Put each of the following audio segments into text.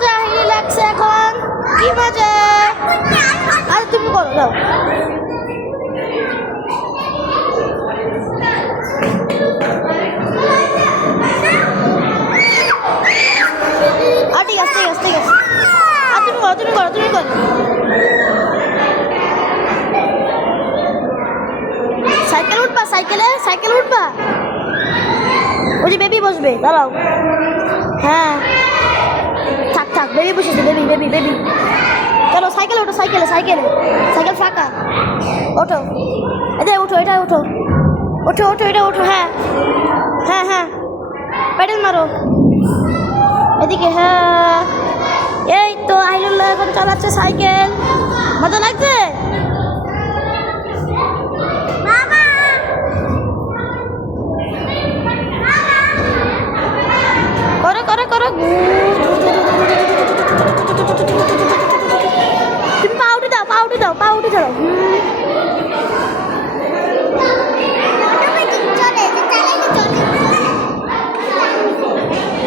মজা হেলে লাগছে এখন, কি মজা। আরে তুমি করো, দাও। ঠিক আছে ঠিক আছে ঠিক আছে। আর তুমি করো তুমি করো তুমি করো। সাইকেল উঠবা, সাইকেলে উঠবা। ওই যে বেবি বসবে, দাঁড়াও। হ্যাঁ থাক থাক, বেবি বসেছে, বেবি বেবি বেবি। চলো সাইকেলে ওঠো, সাইকেল ফাঁকা। ওঠো, এটা ওঠো, এটা ওঠো, ওঠো ওঠো, এটা ওঠো। হ্যাঁ হ্যাঁ হ্যাঁ, প্যাডেল মারো এদিকে। হ্যাঁ এই তো আহিলুল্লাহ এখন চালাচ্ছে সাইকেল, মজা লাগছে। করো করো করো, তুমি পা উঠে দাও, পা উঠে দাও, পা উঠে দাও।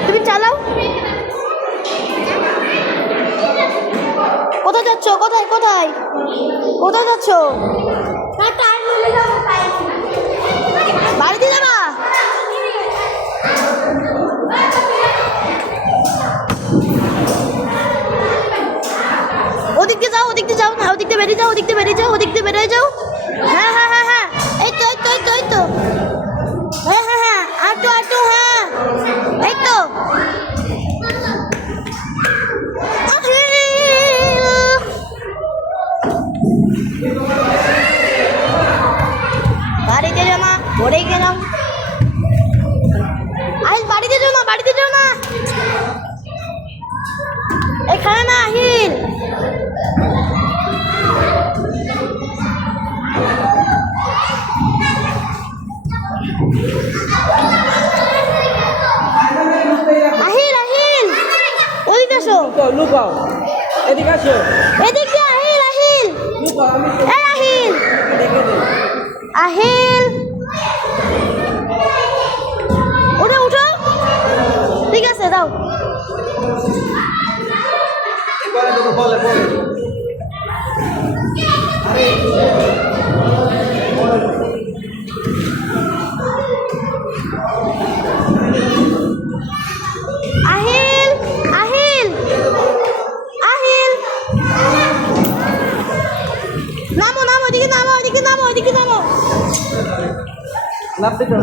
তুমি চালাও। কোথায় যাচ্ছ, কোথায় কোথায় কোথায় যাচ্ছ? বাড়িতে যাবা? ওদিক দিয়ে যাও, ওদিক দিয়ে যাও না, ওদিক দিয়ে বেরিয়ে যাও, ওদিক দিয়ে বেরিয়ে যাও, ওদিক দিয়ে বেরিয়ে যাও। হ্যাঁ হ্যাঁ হ্যাঁ হ্যাঁ, এই তো এই তো এই তো এই তো। হ্যাঁ হ্যাঁ হ্যাঁ, আটো আটো, হ্যাঁ এই তো। বাড়িতে যাও না, পড়ে গেলাম। আহিল বাড়িতে যাও না, বাড়িতে যাও না, এখানে না আহিল। আহিল আহিল, ওদিকে আসো, লুকাও, এদিকে আসো, এদিকে আহিল আহিল, এই আহিল আহিল, উঠো উঠো, ঠিক আছে দাও। আহিল আহিল আহিল, নামো নামো, ওইদিকে নামো, ওইদিকে নামো, ওইদিকে নামো। লাভ দিতে